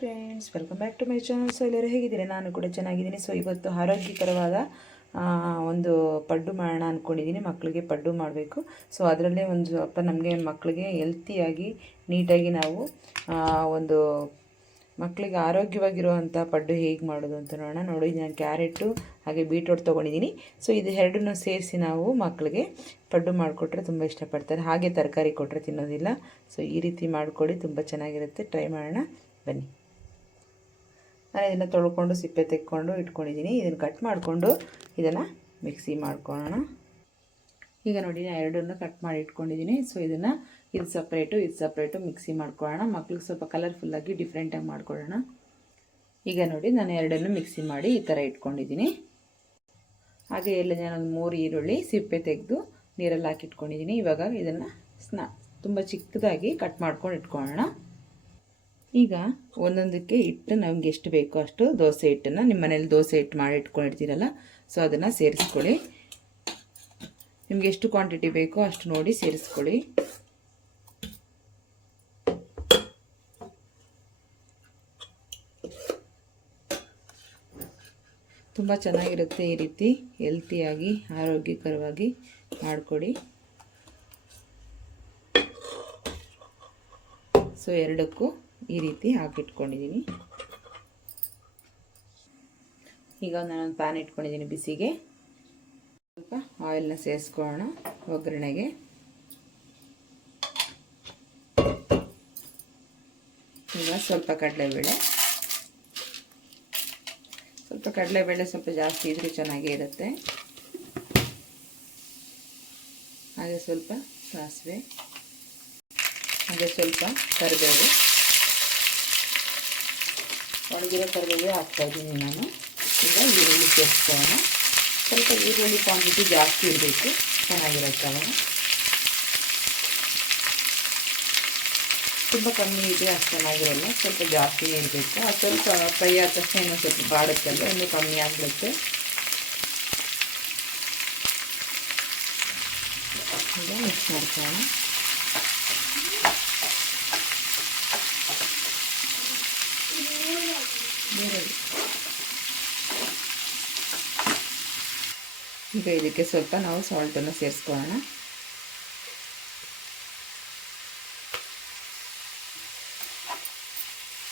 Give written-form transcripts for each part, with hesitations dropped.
Friends, welcome back to my channel. So ಎಲ್ಲರೂ ಹೇಗಿದ್ದೀರಿ? ನಾನು ಕೂಡ ಚೆನ್ನಾಗಿದ್ದೀನಿ. ಸೊ ಇವತ್ತು ಆರೋಗ್ಯಕರವಾದ ಒಂದು ಪಡ್ಡು ಮಾಡೋಣ ಅಂದ್ಕೊಂಡಿದ್ದೀನಿ. ಮಕ್ಕಳಿಗೆ ಪಡ್ಡು ಮಾಡಬೇಕು. ಸೊ ಅದರಲ್ಲೇ ಒಂದು ಸ್ವಲ್ಪ ನಮಗೆ ಮಕ್ಕಳಿಗೆ ಹೆಲ್ತಿಯಾಗಿ ನೀಟಾಗಿ ನಾವು ಒಂದು ಮಕ್ಕಳಿಗೆ ಆರೋಗ್ಯವಾಗಿರುವಂಥ ಪಡ್ಡು ಹೇಗೆ ಮಾಡೋದು ಅಂತ ನೋಡೋಣ. ನೋಡಿ, ನಾನು ಕ್ಯಾರೆಟು ಹಾಗೆ ಬೀಟ್ರೋಟ್ ತೊಗೊಂಡಿದ್ದೀನಿ. ಸೊ ಇದು ಎರಡನ್ನೂ ಸೇರಿಸಿ ನಾವು ಮಕ್ಕಳಿಗೆ ಪಡ್ಡು ಮಾಡಿಕೊಟ್ರೆ ತುಂಬ ಇಷ್ಟಪಡ್ತಾರೆ. ಹಾಗೆ ತರಕಾರಿ ಕೊಟ್ಟರೆ ತಿನ್ನೋದಿಲ್ಲ. ಸೊ ಈ ರೀತಿ ಮಾಡಿಕೊಡಿ, ತುಂಬ ಚೆನ್ನಾಗಿರುತ್ತೆ. ಟ್ರೈ ಮಾಡೋಣ ಬನ್ನಿ. ನಾನು ಇದನ್ನು ತೊಳ್ಕೊಂಡು ಸಿಪ್ಪೆ ತೆಕ್ಕೊಂಡು ಇಟ್ಕೊಂಡಿದ್ದೀನಿ. ಇದನ್ನು ಕಟ್ ಮಾಡಿಕೊಂಡು ಇದನ್ನು ಮಿಕ್ಸಿ ಮಾಡ್ಕೊಳ್ಳೋಣ. ಈಗ ನೋಡಿ, ನಾನು ಎರಡನ್ನು ಕಟ್ ಮಾಡಿ ಇಟ್ಕೊಂಡಿದ್ದೀನಿ. ಸೊ ಇದು ಸಪ್ರೇಟು ಮಿಕ್ಸಿ ಮಾಡ್ಕೊಳ್ಳೋಣ. ಮಕ್ಳಿಗೆ ಸ್ವಲ್ಪ ಕಲರ್ಫುಲ್ಲಾಗಿ ಡಿಫ್ರೆಂಟಾಗಿ ಮಾಡ್ಕೊಳ್ಳೋಣ. ಈಗ ನೋಡಿ, ನಾನು ಎರಡನ್ನು ಮಿಕ್ಸಿ ಮಾಡಿ ಈ ಥರ ಇಟ್ಕೊಂಡಿದ್ದೀನಿ. ಹಾಗೆ ಎಲ್ಲ ನಾನೊಂದು 3 ಈರುಳ್ಳಿ ಸಿಪ್ಪೆ ತೆಗೆದು ನೀರಲ್ಲಿ ಹಾಕಿ ಇಟ್ಕೊಂಡಿದ್ದೀನಿ. ಇವಾಗ ಇದನ್ನು ತುಂಬ ಚಿಕ್ಕದಾಗಿ ಕಟ್ ಮಾಡ್ಕೊಂಡು ಇಟ್ಕೊಳ್ಳೋಣ. ಈಗ ಒಂದೊಂದಕ್ಕೆ ಹಿಟ್ಟು ನಮ್ಗೆ ಎಷ್ಟು ಬೇಕೋ ಅಷ್ಟು ದೋಸೆ ಹಿಟ್ಟನ್ನು, ನಿಮ್ಮ ಮನೇಲಿ ದೋಸೆ ಹಿಟ್ಟು ಮಾಡಿ ಇಟ್ಕೊಂಡಿರ್ತೀರಲ್ಲ, ಸೊ ಅದನ್ನು ಸೇರಿಸ್ಕೊಳ್ಳಿ. ನಿಮ್ಗೆ ಎಷ್ಟು ಕ್ವಾಂಟಿಟಿ ಬೇಕೋ ಅಷ್ಟು ನೋಡಿ ಸೇರಿಸ್ಕೊಳ್ಳಿ. ತುಂಬ ಚೆನ್ನಾಗಿರುತ್ತೆ. ಈ ರೀತಿ ಹೆಲ್ತಿಯಾಗಿ ಆರೋಗ್ಯಕರವಾಗಿ ಮಾಡಿಕೊಡಿ. ಸೊ ಎರಡಕ್ಕೂ ಈ ರೀತಿ ಹಾಕಿಟ್ಕೊಂಡಿದ್ದೀನಿ. ಈಗ ನಾನೊಂದು ಪ್ಯಾನ್ ಇಟ್ಕೊಂಡಿದ್ದೀನಿ ಬಿಸಿಗೆ. ಸ್ವಲ್ಪ ಆಯಿಲ್ನ ಸೇರಿಸ್ಕೊಳ್ಳೋಣ ಒಗ್ಗರಣೆಗೆ. ಈಗ ಸ್ವಲ್ಪ ಕಡಲೆಬೇಳೆ ಸ್ವಲ್ಪ ಜಾಸ್ತಿ ಇದ್ರೂ ಚೆನ್ನಾಗೇ ಇರುತ್ತೆ. ಹಾಗೆ ಸ್ವಲ್ಪ ಸಾಸಿವೆ, ಹಾಗೆ ಸ್ವಲ್ಪ ಕರಿಬೇವು, ಒಣಗಿರೋ ಕರಿಬೇವು ಹಾಕ್ತಾಯಿದ್ದೀನಿ ನಾನು. ಈಗ ಈರುಳ್ಳಿ ಸೇರಿಸ್ಕೊಳ್ಳೋಣ. ಸ್ವಲ್ಪ ಈರುಳ್ಳಿ ಕ್ವಾಂಟಿಟಿ ಜಾಸ್ತಿ ಇರಬೇಕು, ಚೆನ್ನಾಗಿರುತ್ತೆ. ಅವಾಗ ತುಂಬ ಕಮ್ಮಿ ಇದೆ ಅಷ್ಟು ಚೆನ್ನಾಗಿರಲ್ಲ, ಸ್ವಲ್ಪ ಜಾಸ್ತಿನೇ ಇರಬೇಕು. ಅದು ಸ್ವಲ್ಪ ಫ್ರೈ ಆದ ತಕ್ಷಣ ಇನ್ನೂ ಸ್ವಲ್ಪ ಬಾಡುತ್ತಲ್ಲ, ಇನ್ನೂ ಕಮ್ಮಿ ಆಗಿಬಿಡುತ್ತೆ. ಈಗ ಮಿಕ್ಸ್ ಮಾಡ್ಕೊಳ್ಳೋಣ. ಈಗ ಇದಕ್ಕೆ ಸ್ವಲ್ಪ ನಾವು ಸಾಲ್ಟನ್ನು ಸೇರಿಸ್ಕೊಳ್ಳೋಣ.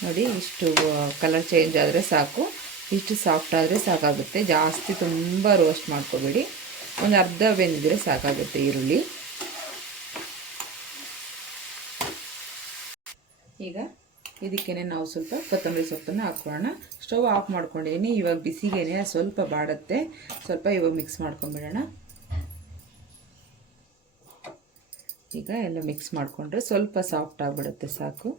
ನೋಡಿ, ಇಷ್ಟು ಕಲರ್ ಚೇಂಜ್ ಆದರೆ ಸಾಕು, ಇಷ್ಟು ಸಾಫ್ಟ್ ಆದರೆ ಸಾಕಾಗುತ್ತೆ. ಜಾಸ್ತಿ ತುಂಬ ರೋಸ್ಟ್ ಮಾಡ್ಕೋಬೇಡಿ, ಒಂದು ಅರ್ಧ ಬೆಂದಿದ್ರೆ ಸಾಕಾಗುತ್ತೆ ಈರುಳ್ಳಿ. ಈಗ ಇದಕ್ಕೇನೆ ನಾವು ಸ್ವಲ್ಪ ಕೊತ್ತಂಬರಿ ಸೊಪ್ಪನ್ನು ಹಾಕ್ಕೊಳ್ಳೋಣ. ಸ್ಟವ್ ಆಫ್ ಮಾಡ್ಕೊಂಡಿದ್ದೀನಿ. ಇವಾಗ ಬಿಸಿಗೇನೆ ಸ್ವಲ್ಪ ಬಾಡುತ್ತೆ. ಸ್ವಲ್ಪ ಇವಾಗ ಮಿಕ್ಸ್ ಮಾಡ್ಕೊಂಬಿಡೋಣ. ಈಗ ಎಲ್ಲ ಮಿಕ್ಸ್ ಮಾಡಿಕೊಂಡ್ರೆ ಸ್ವಲ್ಪ ಸಾಫ್ಟ್ ಆಗಿಬಿಡುತ್ತೆ, ಸಾಕು.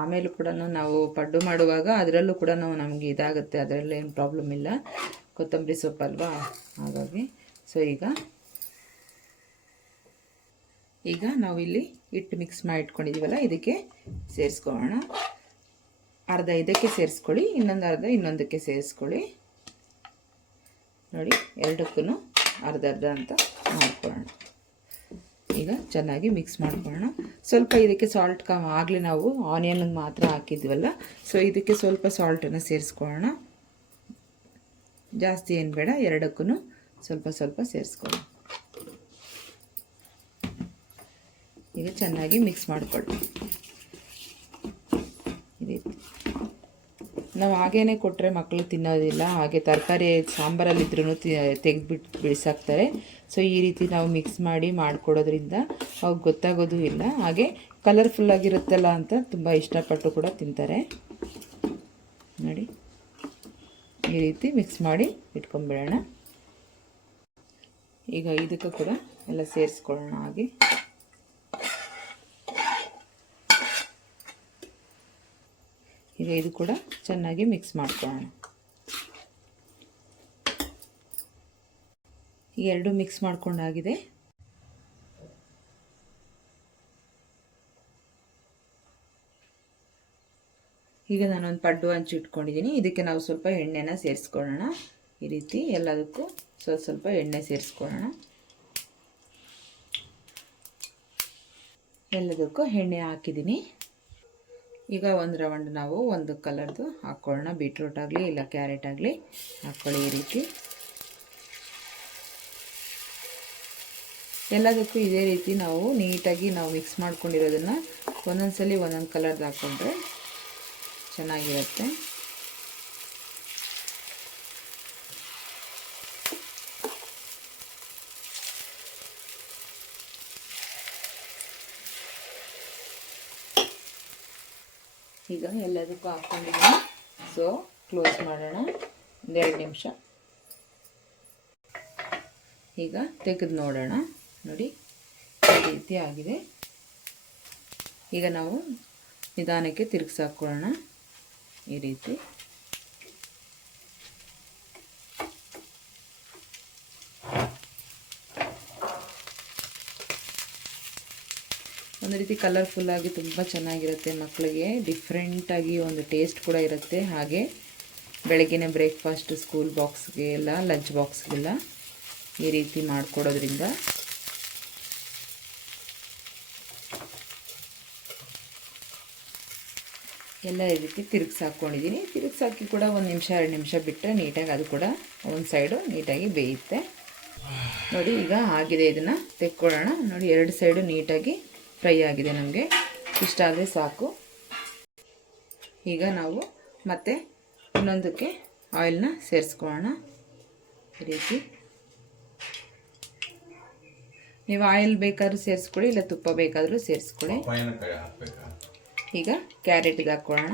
ಆಮೇಲೂ ಕೂಡ ನಾವು ಪಡ್ಡು ಮಾಡುವಾಗ ಅದರಲ್ಲೂ ಕೂಡ ನಮಗೆ ಇದಾಗುತ್ತೆ, ಅದರಲ್ಲೂ ಏನು ಪ್ರಾಬ್ಲಮ್ ಇಲ್ಲ, ಕೊತ್ತಂಬರಿ ಸೊಪ್ಪಲ್ವಾ, ಹಾಗಾಗಿ. ಸೊ ಈಗ ನಾವು ಇಲ್ಲಿ ಹಿಟ್ಟು ಮಿಕ್ಸ್ ಮಾಡಿ ಇಟ್ಕೊಂಡಿದ್ದೀವಲ್ಲ, ಇದಕ್ಕೆ ಸೇರಿಸ್ಕೊಳ್ಳೋಣ. ಅರ್ಧ ಇದಕ್ಕೆ ಸೇರಿಸ್ಕೊಳ್ಳಿ, ಇನ್ನೊಂದು ಅರ್ಧ ಇನ್ನೊಂದಕ್ಕೆ ಸೇರಿಸ್ಕೊಳ್ಳಿ. ನೋಡಿ, ಎರಡಕ್ಕೂ ಅರ್ಧ ಅಂತ ಮಾಡ್ಕೊಳ್ಳೋಣ. ಈಗ ಚೆನ್ನಾಗಿ ಮಿಕ್ಸ್ ಮಾಡ್ಕೊಳ್ಳೋಣ. ಸ್ವಲ್ಪ ಇದಕ್ಕೆ ಸಾಲ್ಟ್ ಆಗಲಿ ನಾವು ಆನಿಯನ್ಗೆ ಮಾತ್ರ ಹಾಕಿದ್ವಲ್ಲ, ಸೊ ಇದಕ್ಕೆ ಸ್ವಲ್ಪ ಸಾಲ್ಟನ್ನು ಸೇರಿಸ್ಕೊಳ್ಳೋಣ. ಜಾಸ್ತಿ ಏನು ಬೇಡ, ಎರಡಕ್ಕೂ ಸ್ವಲ್ಪ ಸೇರಿಸ್ಕೊಳ್ಳೋಣ. ಈಗ ಚೆನ್ನಾಗಿ ಮಿಕ್ಸ್ ಮಾಡಿಕೊಳ್ಳಿ. ಈ ರೀತಿ ನಾವು ಹಾಗೇ ಕೊಟ್ಟರೆ ಮಕ್ಕಳು ತಿನ್ನೋದಿಲ್ಲ, ಹಾಗೆ ತರಕಾರಿ ಸಾಂಬಾರಲ್ಲಿದ್ರೂ ತೆಗೆದ್ಬಿಟ್ಟು ಬಿಡಿಸಾಕ್ತಾರೆ. ಸೊ ಈ ರೀತಿ ನಾವು ಮಿಕ್ಸ್ ಮಾಡಿ ಮಾಡಿಕೊಡೋದ್ರಿಂದ ಅವ್ರಿಗೆ ಗೊತ್ತಾಗೋದು ಇಲ್ಲ, ಹಾಗೆ ಕಲರ್ಫುಲ್ಲಾಗಿರುತ್ತಲ್ಲ ಅಂತ ತುಂಬ ಇಷ್ಟಪಟ್ಟು ಕೂಡ ತಿಂತಾರೆ. ನೋಡಿ, ಈ ರೀತಿ ಮಿಕ್ಸ್ ಮಾಡಿ ಇಟ್ಕೊಂಡ್ಬಿಡೋಣ. ಈಗ ಇದಕ್ಕೂ ಕೂಡ ಎಲ್ಲ ಸೇರಿಸ್ಕೊಳ್ಳೋಣ. ಹಾಗೆ ಈಗ ಇದು ಕೂಡ ಚೆನ್ನಾಗಿ ಮಿಕ್ಸ್ ಮಾಡ್ಕೊಳ್ಳೋಣ. ಈ ಎರಡು ಮಿಕ್ಸ್ ಮಾಡ್ಕೊಂಡಾಗಿದೆ. ಈಗ ನಾನೊಂದು ಪಡ್ಡು ಹಂಚಿ ಇಟ್ಕೊಂಡಿದ್ದೀನಿ. ಇದಕ್ಕೆ ನಾವು ಸ್ವಲ್ಪ ಎಣ್ಣೆನ ಸೇರಿಸ್ಕೊಳ್ಳೋಣ. ಈ ರೀತಿ ಎಲ್ಲದಕ್ಕೂ ಸ್ವಲ್ಪ ಎಣ್ಣೆ ಸೇರಿಸ್ಕೊಳ್ಳೋಣ. ಎಲ್ಲದಕ್ಕೂ ಎಣ್ಣೆ ಹಾಕಿದ್ದೀನಿ. ಈಗ ಒಂದು ರೌಂಡ್ ನಾವು ಒಂದು ಕಲರ್ದು ಹಾಕ್ಕೊಳ್ಳೋಣ. ಬೀಟ್ರೂಟ್ ಆಗಲಿ ಇಲ್ಲ ಕ್ಯಾರೆಟ್ ಆಗಲಿ ಹಾಕ್ಕೊಳ್ಳಿ. ಈ ರೀತಿ ಎಲ್ಲದಕ್ಕೂ ಇದೇ ರೀತಿ ನಾವು ನೀಟಾಗಿ ನಾವು ಮಿಕ್ಸ್ ಮಾಡ್ಕೊಂಡಿರೋದನ್ನು ಒಂದೊಂದ್ಸಲಿ ಒಂದೊಂದು ಕಲರ್ದು ಹಾಕ್ಕೊಂಡ್ರೆ ಚೆನ್ನಾಗಿರುತ್ತೆ. ಈಗ ಎಲ್ಲದಕ್ಕೂ ಹಾಕ್ಕೊಂಡಿದ್ದೀನಿ. ಸೊ ಕ್ಲೋಸ್ ಮಾಡೋಣ 1-2 ನಿಮಿಷ. ಈಗ ತೆಗೆದು ನೋಡೋಣ. ನೋಡಿ ಈ ರೀತಿ ಆಗಿದೆ. ಈಗ ನಾವು ನಿಧಾನಕ್ಕೆ ತಿರುಗಿಸಾಕೊಳ್ಳೋಣ ಈ ರೀತಿ. ಒಂದು ರೀತಿ ಕಲರ್ಫುಲ್ಲಾಗಿ ತುಂಬ ಚೆನ್ನಾಗಿರುತ್ತೆ. ಮಕ್ಕಳಿಗೆ ಡಿಫ್ರೆಂಟಾಗಿ ಒಂದು ಟೇಸ್ಟ್ ಕೂಡ ಇರುತ್ತೆ. ಹಾಗೆ ಬೆಳಗ್ಗಿನ ಬ್ರೇಕ್ಫಾಸ್ಟ್, ಸ್ಕೂಲ್ ಬಾಕ್ಸ್ಗೆ ಎಲ್ಲ, ಲಂಚ್ ಬಾಕ್ಸ್ಗೆಲ್ಲ ಈ ರೀತಿ ಮಾಡಿಕೊಡೋದ್ರಿಂದ ಎಲ್ಲ ಈ ರೀತಿ ತಿರುಗಿಸಾಕೊಂಡಿದ್ದೀನಿ. ತಿರುಗಿಸಾಕಿ ಕೂಡ 1 ನಿಮಿಷ 2 ನಿಮಿಷ ಬಿಟ್ಟರೆ ನೀಟಾಗಿ ಅದು ಕೂಡ ಒಂದು ಸೈಡು ನೀಟಾಗಿ ಬೇಯುತ್ತೆ. ನೋಡಿ ಈಗ ಆಗಿದೆ. ಇದನ್ನು ತೆಕ್ಕೊಳ್ಳೋಣ. ನೋಡಿ 2 ಸೈಡು ನೀಟಾಗಿ ಫ್ರೈ ಆಗಿದೆ. ನಮಗೆ ಇಷ್ಟ ಆದರೆ ಸಾಕು. ಈಗ ನಾವು ಮತ್ತೆ ಇನ್ನೊಂದಕ್ಕೆ ಆಯಿಲ್ನ ಸೇರಿಸ್ಕೊಳ್ಳೋಣ ಈ ರೀತಿ. ನೀವು ಆಯಿಲ್ ಬೇಕಾದ್ರೂ ಸೇರಿಸ್ಕೊಳ್ಳಿ, ಇಲ್ಲ ತುಪ್ಪ ಬೇಕಾದರೂ ಸೇರಿಸ್ಕೊಳ್ಳಿ. ಈಗ ಕ್ಯಾರೆಟಿಗೆ ಹಾಕ್ಕೊಳ್ಳೋಣ.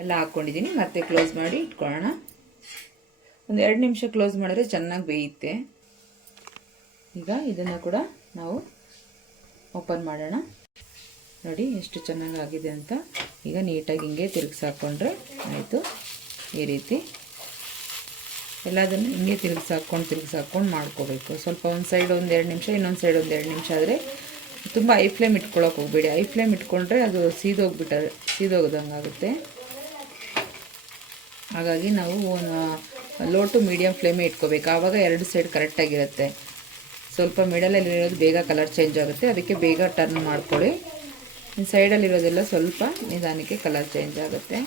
ಎಲ್ಲ ಹಾಕ್ಕೊಂಡಿದ್ದೀನಿ. ಮತ್ತೆ ಕ್ಲೋಸ್ ಮಾಡಿ ಇಟ್ಕೊಳ್ಳೋಣ. ಒಂದು 2 ನಿಮಿಷ ಕ್ಲೋಸ್ ಮಾಡಿದ್ರೆ ಚೆನ್ನಾಗಿ ಬೇಯುತ್ತೆ. ಈಗ ಇದನ್ನು ಕೂಡ ನಾವು ಓಪನ್ ಮಾಡೋಣ. ನೋಡಿ ಎಷ್ಟು ಚೆನ್ನಾಗಾಗಿದೆ ಅಂತ. ಈಗ ನೀಟಾಗಿ ಹಿಂಗೆ ತಿರುಗಿಸಾಕೊಂಡ್ರೆ ಆಯಿತು. ಈ ರೀತಿ ಎಲ್ಲದನ್ನು ಹಿಂಗೆ ತಿರುಗಿಸಾಕೊಂಡು ಮಾಡ್ಕೋಬೇಕು. ಸ್ವಲ್ಪ ಒಂದು ಸೈಡ್ 1-2 ನಿಮಿಷ, ಇನ್ನೊಂದು ಸೈಡ್ 1-2 ನಿಮಿಷ ಆದರೆ ತುಂಬ ಐ ಫ್ಲೇಮ್ ಇಟ್ಕೊಳ್ಳೋಕೆ ಹೋಗಬೇಡಿ. ಐ ಫ್ಲೇಮ್ ಇಟ್ಕೊಂಡ್ರೆ ಅದು ಸೀದೋಗ್ದಂಗೆ ಆಗುತ್ತೆ. ಹಾಗಾಗಿ ನಾವು ಲೋ ಟು ಮೀಡಿಯಮ್ ಫ್ಲೇಮೇ ಇಟ್ಕೋಬೇಕು. ಆವಾಗ 2 ಸೈಡ್ ಕರೆಕ್ಟಾಗಿರುತ್ತೆ. ಸ್ವಲ್ಪ ಮಿಡಲಲ್ಲಿರೋದು ಬೇಗ ಕಲರ್ ಚೇಂಜ್ ಆಗುತ್ತೆ, ಅದಕ್ಕೆ ಬೇಗ ಟರ್ನ್ ಮಾಡ್ಕೊಳ್ಳಿ. ಸೈಡಲ್ಲಿರೋದೆಲ್ಲ ಸ್ವಲ್ಪ ನಿಧಾನಕ್ಕೆ ಕಲರ್ ಚೇಂಜ್ ಆಗುತ್ತೆ.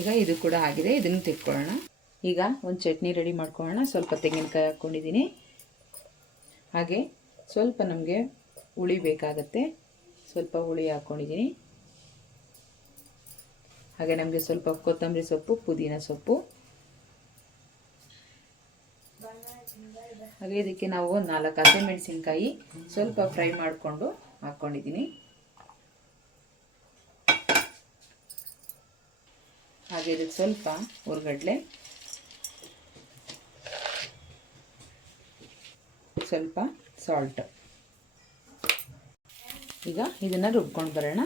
ಈಗ ಇದು ಕೂಡ ಆಗಿದೆ. ಇದನ್ನು ತೆಕ್ಕೊಳ್ಳೋಣ. ಈಗ ಒಂದು ಚಟ್ನಿ ರೆಡಿ ಮಾಡ್ಕೊಳ್ಳೋಣ. ಸ್ವಲ್ಪ ತೆಂಗಿನಕಾಯಿ ಹಾಕ್ಕೊಂಡಿದ್ದೀನಿ. ಹಾಗೆ ಸ್ವಲ್ಪ ನಮಗೆ ಹುಳಿ ಬೇಕಾಗುತ್ತೆ. ಸ್ವಲ್ಪ ಹುಳಿ ಹಾಕ್ಕೊಂಡಿದ್ದೀನಿ. ಹಾಗೆ ನಮಗೆ ಸ್ವಲ್ಪ ಕೊತ್ತಂಬರಿ ಸೊಪ್ಪು, ಪುದೀನ ಸೊಪ್ಪು, ಹಾಗೆ ಇದಕ್ಕೆ ನಾವು 4 ಹಸಿಮೆಣಸಿನ್ಕಾಯಿ ಸ್ವಲ್ಪ ಫ್ರೈ ಮಾಡಿಕೊಂಡು ಹಾಕ್ಕೊಂಡಿದ್ದೀನಿ. ಹಾಗೆ ಇದಕ್ಕೆ ಸ್ವಲ್ಪ ಹುರ್ಗಡ್ಲೆ, ಸ್ವಲ್ಪ ಸಾಲ್ಟ್. ಈಗ ಇದನ್ನು ರುಬ್ಕೊಂಡು ಬರೋಣ.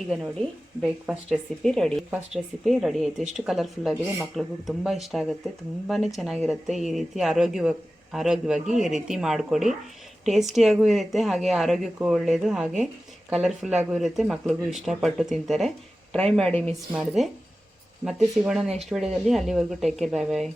ಈಗ ನೋಡಿ ಬ್ರೇಕ್ಫಾಸ್ಟ್ ರೆಸಿಪಿ ರೆಡಿ ಆಯಿತು. ಎಷ್ಟು ಕಲರ್ಫುಲ್ ಆಗಿದೆ. ಮಕ್ಳಿಗೂ ತುಂಬ ಇಷ್ಟ ಆಗುತ್ತೆ. ತುಂಬಾ ಚೆನ್ನಾಗಿರುತ್ತೆ. ಈ ರೀತಿ ಆರೋಗ್ಯವಾಗಿ ಈ ರೀತಿ ಮಾಡಿಕೊಡಿ. ಟೇಸ್ಟಿಯಾಗೂ ಇರುತ್ತೆ, ಹಾಗೆ ಆರೋಗ್ಯಕ್ಕೂ ಒಳ್ಳೆಯದು, ಹಾಗೆ ಕಲರ್ಫುಲ್ಲಾಗೂ ಇರುತ್ತೆ. ಮಕ್ಳಿಗೂ ಇಷ್ಟಪಟ್ಟು ತಿಂತಾರೆ. ಟ್ರೈ ಮಾಡಿ, ಮಿಸ್ ಮಾಡಿದೆ. ಮತ್ತೆ ಸಿಗೋಣ ನೆಕ್ಸ್ಟ್ ವಿಡಿಯೋದಲ್ಲಿ. ಅಲ್ಲಿವರೆಗೂ ಟೇಕ್ ಕೇರ್, ಬಾಯ್ ಬಾಯ್.